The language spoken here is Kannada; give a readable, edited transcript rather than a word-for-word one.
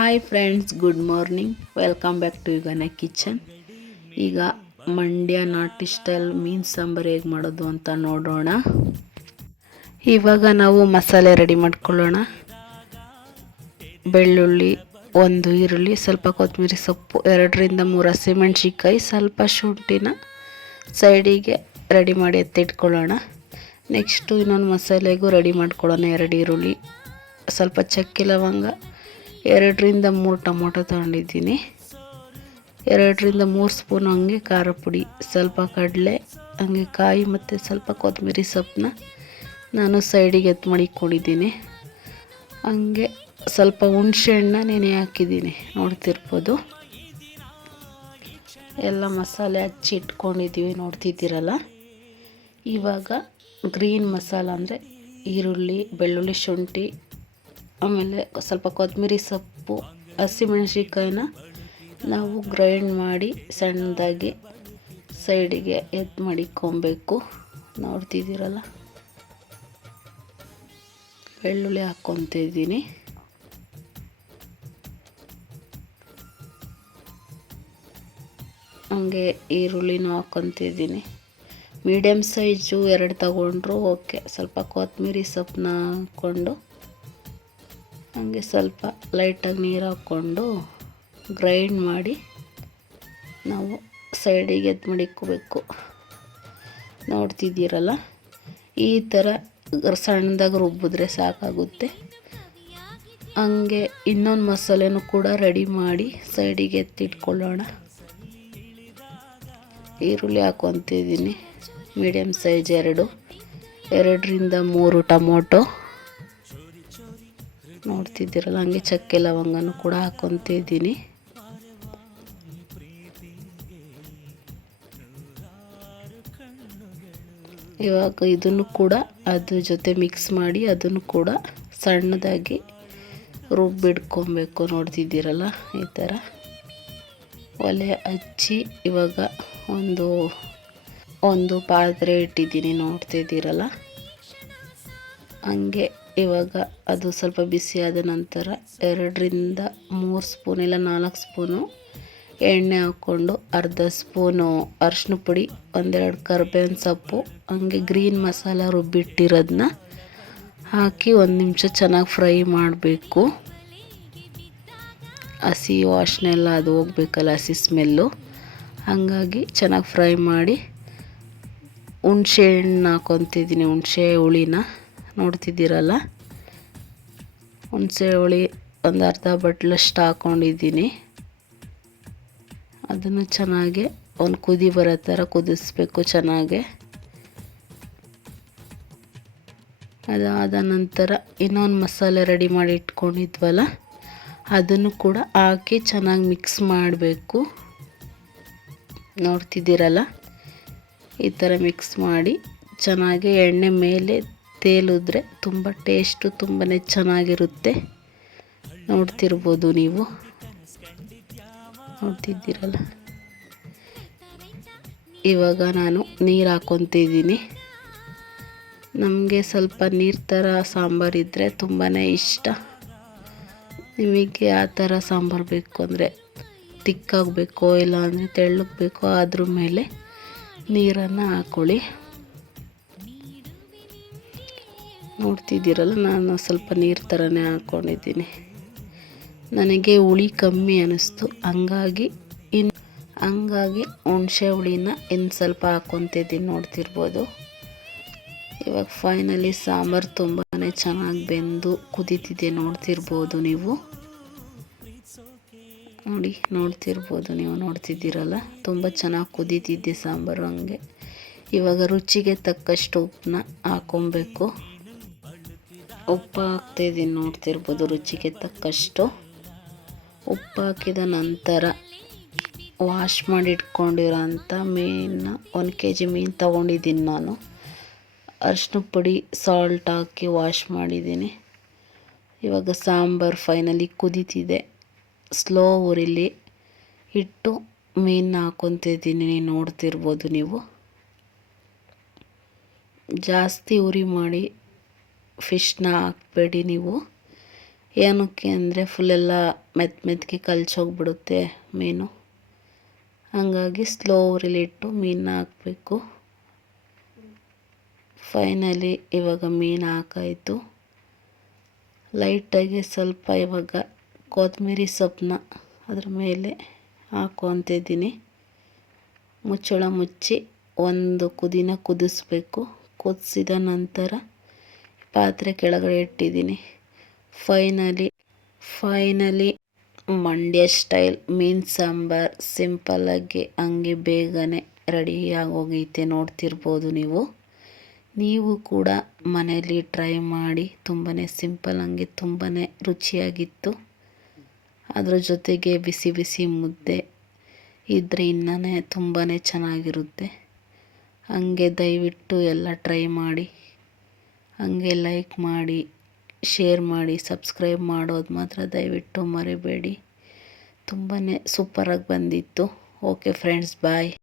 Hi friends, good morning. Welcome back to ಯುಗನ ಕಿಚನ್. ಈಗ ಮಂಡ್ಯ ನಾಟಿ ಸ್ಟೈಲ್ ಮೀನು ಸಾಂಬಾರು ಹೇಗೆ ಮಾಡೋದು ಅಂತ ನೋಡೋಣ. ಇವಾಗ ನಾವು ಮಸಾಲೆ ರೆಡಿ ಮಾಡ್ಕೊಳ್ಳೋಣ. ಬೆಳ್ಳುಳ್ಳಿ, ಒಂದು ಈರುಳ್ಳಿ, ಸ್ವಲ್ಪ ಕೊತ್ತಂಬರಿ ಸೊಪ್ಪು, 2-3 ಹಸಿಮೆಣ್ಸಿನ್ಕಾಯಿ, ಸ್ವಲ್ಪ ಶುಂಠಿನ ಸೈಡಿಗೆ ರೆಡಿ ಮಾಡಿ ಎತ್ತಿಟ್ಕೊಳ್ಳೋಣ. ನೆಕ್ಸ್ಟು ಇನ್ನೊಂದು ಮಸಾಲೆಗೂ ರೆಡಿ ಮಾಡ್ಕೊಳ್ಳೋಣ. 2 ಈರುಳ್ಳಿ, ಸ್ವಲ್ಪ ಚಕ್ಕೆ ಲವಂಗ, 2-3 ಟೊಮೊಟೊ ತಗೊಂಡಿದ್ದೀನಿ, 2-3 ಸ್ಪೂನ್ ಹಂಗೆ ಖಾರ ಪುಡಿ, ಸ್ವಲ್ಪ ಕಡಲೆ, ಹಂಗೆ ಕಾಯಿ ಮತ್ತು ಸ್ವಲ್ಪ ಕೊತ್ತಂಬರಿ ಸೊಪ್ಪನ್ನ ನಾನು ಸೈಡಿಗೆ ಎತ್ತು ಮಾಡಿಕೊಂಡಿದ್ದೀನಿ. ಹಂಗೆ ಸ್ವಲ್ಪ ಹುಣಸೆ ಹಣ್ಣು ನೆನೆ ಹಾಕಿದ್ದೀನಿ, ನೋಡ್ತಿರ್ಬೋದು. ಎಲ್ಲ ಮಸಾಲೆ ಹಚ್ಚಿ ಇಟ್ಕೊಂಡಿದ್ದೀವಿ, ನೋಡ್ತಿದ್ದೀರಲ್ಲ. ಇವಾಗ ಗ್ರೀನ್ ಮಸಾಲ ಅಂದರೆ ಈರುಳ್ಳಿ, ಬೆಳ್ಳುಳ್ಳಿ, ಶುಂಠಿ, ಆಮೇಲೆ ಸ್ವಲ್ಪ ಕೊತ್ತಂಬರಿ ಸೊಪ್ಪು, ಹಸಿಮೆಣ್ಸಿನ್ಕಾಯಿನ ನಾವು ಗ್ರೈಂಡ್ ಮಾಡಿ ಸಣ್ಣದಾಗಿ ಸೈಡಿಗೆ ಎದ್ದು ಮಾಡಿಕೊಬೇಕು. ನೋಡ್ತಿದ್ದೀರಲ್ಲ, ಬೆಳ್ಳುಳ್ಳಿ ಹಾಕ್ಕೊತಿದ್ದೀನಿ. ಹಂಗೆ ಈರುಳ್ಳಿನೂ ಹಾಕ್ಕೊತಿದ್ದೀನಿ. ಮೀಡಿಯಮ್ ಸೈಜು 2 ತಗೊಂಡ್ರು ಓಕೆ. ಸ್ವಲ್ಪ ಕೊತ್ತಂಬರಿ ಸೊಪ್ಪನ್ನ ಹಾಕ್ಕೊಂಡು ಹಂಗೆ ಸ್ವಲ್ಪ ಲೈಟಾಗಿ ನೀರು ಹಾಕ್ಕೊಂಡು ಗ್ರೈಂಡ್ ಮಾಡಿ ನಾವು ಸೈಡಿಗೆ ಎದ್ದು ಮಡಿಕೋಬೇಕು. ನೋಡ್ತಿದ್ದೀರಲ್ಲ, ಈ ಥರ ಸಣ್ಣದಾಗಿ ರುಬ್ಬಿದ್ರೆ ಸಾಕಾಗುತ್ತೆ. ಹಂಗೆ ಇನ್ನೊಂದು ಮಸಾಲೆನೂ ಕೂಡ ರೆಡಿ ಮಾಡಿ ಸೈಡಿಗೆ ಎತ್ತಿಟ್ಕೊಳ್ಳೋಣ. ಈರುಳ್ಳಿ ಹಾಕ್ಕೊತಿದ್ದೀನಿ, ಮೀಡಿಯಮ್ ಸೈಜ್ 2-3 ಟೊಮೊಟೊ, ನೋಡ್ತಿದ್ದೀರಲ್ಲ. ಹಂಗೆ ಚಕ್ಕೆ ಲವಂಗನೂ ಕೂಡ ಹಾಕ್ಕೊತಿದ್ದೀನಿ. ಇವಾಗ ಇದನ್ನು ಕೂಡ ಅದ್ರ ಜೊತೆ ಮಿಕ್ಸ್ ಮಾಡಿ ಅದನ್ನು ಕೂಡ ಸಣ್ಣದಾಗಿ ರುಬ್ಬಿಡ್ಕೊಬೇಕು. ನೋಡ್ತಿದ್ದೀರಲ್ಲ, ಈ ಥರ ಒಲೆ ಹಚ್ಚಿ ಇವಾಗ ಒಂದು ಪಾತ್ರೆ ಇಟ್ಟಿದ್ದೀನಿ, ನೋಡ್ತಿದ್ದೀರಲ್ಲ. ಹಂಗೆ ಇವಾಗ ಅದು ಸ್ವಲ್ಪ ಬಿಸಿಯಾದ ನಂತರ 2-3 ಸ್ಪೂನ್ ಇಲ್ಲ 4 ಸ್ಪೂನು ಎಣ್ಣೆ ಹಾಕ್ಕೊಂಡು, ಅರ್ಧ ಸ್ಪೂನು ಅರಿಶಿನ ಪುಡಿ, 1-2 ಕರಿಬೇವಿನ ಸೊಪ್ಪು, ಹಂಗೆ ಗ್ರೀನ್ ಮಸಾಲ ರುಬ್ಬಿಟ್ಟಿರೋದನ್ನ ಹಾಕಿ 1 ನಿಮಿಷ ಚೆನ್ನಾಗಿ ಫ್ರೈ ಮಾಡಬೇಕು. ಹಸಿ ವಾಸನೆ ಎಲ್ಲ ಅದು ಹೋಗ್ಬೇಕಲ್ಲ, ಹಸಿ ಸ್ಮೆಲ್ಲು. ಹಾಗಾಗಿ ಚೆನ್ನಾಗಿ ಫ್ರೈ ಮಾಡಿ ಹುಣಸೆ ಹಣ್ಣು ಹಾಕ್ಕೊತಿದ್ದೀನಿ, ಹುಣಸೆ ಹುಳಿನ. ನೋಡ್ತಿದ್ದೀರಲ್ಲ, ಹುಣಸೆ ಹುಳಿ ಒಂದು ಅರ್ಧ ಬಟ್ಲಷ್ಟು ಹಾಕ್ಕೊಂಡಿದ್ದೀನಿ. ಅದನ್ನು ಚೆನ್ನಾಗಿ ಒಂದು ಕುದಿ ಬರೋ ಥರ ಕುದಿಸ್ಬೇಕು ಚೆನ್ನಾಗೆ. ಅದಾದ ನಂತರ ಇನ್ನೊಂದು ಮಸಾಲೆ ರೆಡಿ ಮಾಡಿ ಇಟ್ಕೊಂಡಿದ್ವಲ್ಲ, ಅದನ್ನು ಕೂಡ ಹಾಕಿ ಚೆನ್ನಾಗಿ ಮಿಕ್ಸ್ ಮಾಡಬೇಕು. ನೋಡ್ತಿದ್ದೀರಲ್ಲ, ಈ ಥರ ಮಿಕ್ಸ್ ಮಾಡಿ ಚೆನ್ನಾಗಿ ಎಣ್ಣೆ ಮೇಲೆ ತೇಲಿದ್ರೆ ತುಂಬ ಟೇಸ್ಟು ತುಂಬಾ ಚೆನ್ನಾಗಿರುತ್ತೆ. ನೋಡ್ತಿರ್ಬೋದು ನೀವು, ನೋಡ್ತಿದ್ದೀರಲ್ಲ. ಇವಾಗ ನಾನು ನೀರು ಹಾಕ್ಕೊತಿದ್ದೀನಿ. ನಮಗೆ ಸ್ವಲ್ಪ ನೀರು ಥರ ಸಾಂಬಾರಿದ್ದರೆ ತುಂಬಾ ಇಷ್ಟ. ನಿಮಗೆ ಆ ಥರ ಸಾಂಬಾರು ಬೇಕು ಅಂದರೆ ತಿಕ್ಕಾಗಬೇಕೋ ಇಲ್ಲ ಅಂದರೆ ತೆಳ್ಳಗೆ ಬೇಕೋ ಅದ್ರ ಮೇಲೆ ನೀರನ್ನು ಹಾಕ್ಕೊಳ್ಳಿ. ನೋಡ್ತಿದ್ದೀರಲ್ಲ, ನಾನು ಸ್ವಲ್ಪ ನೀರು ಥರನೇ ಹಾಕ್ಕೊಂಡಿದ್ದೀನಿ. ನನಗೆ ಹುಳಿ ಕಮ್ಮಿ ಅನ್ನಿಸ್ತು, ಹಂಗಾಗಿ ಹುಣಸೆ ಹುಳಿನ ಇನ್ನು ಸ್ವಲ್ಪ ಹಾಕ್ಕೊತಿದ್ದೀನಿ, ನೋಡ್ತಿರ್ಬೋದು. ಇವಾಗ ಫೈನಲಿ ಸಾಂಬಾರು ತುಂಬಾ ಚೆನ್ನಾಗಿ ಬೆಂದು ಕುದೀತಿದೆ, ನೋಡ್ತಿರ್ಬೋದು ನೀವು. ನೋಡ್ತಿರ್ಬೋದು ನೀವು, ನೋಡ್ತಿದ್ದೀರಲ್ಲ, ತುಂಬ ಚೆನ್ನಾಗಿ ಕುದೀತಿದ್ದೆ ಸಾಂಬಾರು. ಹಂಗೆ ಇವಾಗ ರುಚಿಗೆ ತಕ್ಕಷ್ಟು ಉಪ್ಪನ್ನ ಹಾಕ್ಕೊಬೇಕು. ಉಪ್ಪು ಹಾಕ್ತಾಯಿದ್ದೀನಿ, ನೋಡ್ತಿರ್ಬೋದು, ರುಚಿಗೆ ತಕ್ಕಷ್ಟು ಉಪ್ಪು ಹಾಕಿದ ನಂತರ ವಾಶ್ ಮಾಡಿ ಇಟ್ಕೊಂಡಿರೋ ಅಂಥ ಮೀನನ್ನ 1 kg ಮೀನು ತೊಗೊಂಡಿದ್ದೀನಿ ನಾನು. ಅರಿಶಿನ ಪುಡಿ, ಸಾಲ್ಟ್ ಹಾಕಿ ವಾಶ್ ಮಾಡಿದ್ದೀನಿ. ಇವಾಗ ಸಾಂಬಾರು ಫೈನಲಿ ಕುದೀತಿದೆ. ಸ್ಲೋ ಉರಿಲಿ ಇಟ್ಟು ಮೀನನ್ನ ಹಾಕ್ಕೊತಿದ್ದೀನಿ, ನೋಡ್ತಿರ್ಬೋದು ನೀವು. ಜಾಸ್ತಿ ಉರಿ ಮಾಡಿ ಫಿಶ್ನ ಹಾಕಬೇಡಿ ನೀವು. ಏನಕ್ಕೆ ಅಂದರೆ ಫುಲ್ಲೆಲ್ಲ ಮೆತ್ತಗೆ ಕಲ್ಚೋಗ್ಬಿಡುತ್ತೆ ಮೀನು. ಹಾಗಾಗಿ ಸ್ಲೋ ಉರಿಲಿಟ್ಟು ಮೀನನ್ನ ಹಾಕಬೇಕು. ಫೈನಲಿ ಇವಾಗ ಮೀನು ಹಾಕಾಯಿತು. ಲೈಟಾಗಿ ಸ್ವಲ್ಪ ಇವಾಗ ಕೊತ್ತಂಬರಿ ಸೊಪ್ಪನ್ನ ಅದ್ರ ಮೇಲೆ ಹಾಕ್ಕೊತಿದ್ದೀನಿ. ಮುಚ್ಚಳ ಮುಚ್ಚಿ ಒಂದು ಕುದಿನ ಕುದಿಸ್ಬೇಕು. ಕುದಿಸಿದ ನಂತರ ಪಾತ್ರೆ ಕೆಳಗಡೆ ಇಟ್ಟಿದ್ದೀನಿ. ಫೈನಲಿ ಮಂಡ್ಯ ಸ್ಟೈಲ್ ಮೀನು ಸಾಂಬಾರು ಸಿಂಪಲ್ಲಾಗಿ ಹಂಗೆ ಬೇಗನೆ ರೆಡಿಯಾಗೋಗೈತೆ. ನೋಡ್ತಿರ್ಬೋದು ನೀವು ಕೂಡ ಮನೆಯಲ್ಲಿ ಟ್ರೈ ಮಾಡಿ. ತುಂಬಾ ಸಿಂಪಲ್, ಹಂಗೆ ತುಂಬಾ ರುಚಿಯಾಗಿತ್ತು. ಅದ್ರ ಜೊತೆಗೆ ಬಿಸಿ ಬಿಸಿ ಮುದ್ದೆ ಇದ್ದರೆ ಇನ್ನೂ ತುಂಬಾ ಚೆನ್ನಾಗಿರುತ್ತೆ. ಹಂಗೆ ದಯವಿಟ್ಟು ಎಲ್ಲ ಟ್ರೈ ಮಾಡಿ. ಹಂಗೆ ಲೈಕ್ ಮಾಡಿ, ಶೇರ್ ಮಾಡಿ, ಸಬ್ಸ್ಕ್ರೈಬ್ ಮಾಡೋದು ಮಾತ್ರ ದಯವಿಟ್ಟು ಮರಿಬೇಡಿ. ತುಂಬಾ ಸೂಪರಾಗಿ ಬಂದಿತ್ತು. ಓಕೆ ಫ್ರೆಂಡ್ಸ್, ಬಾಯ್.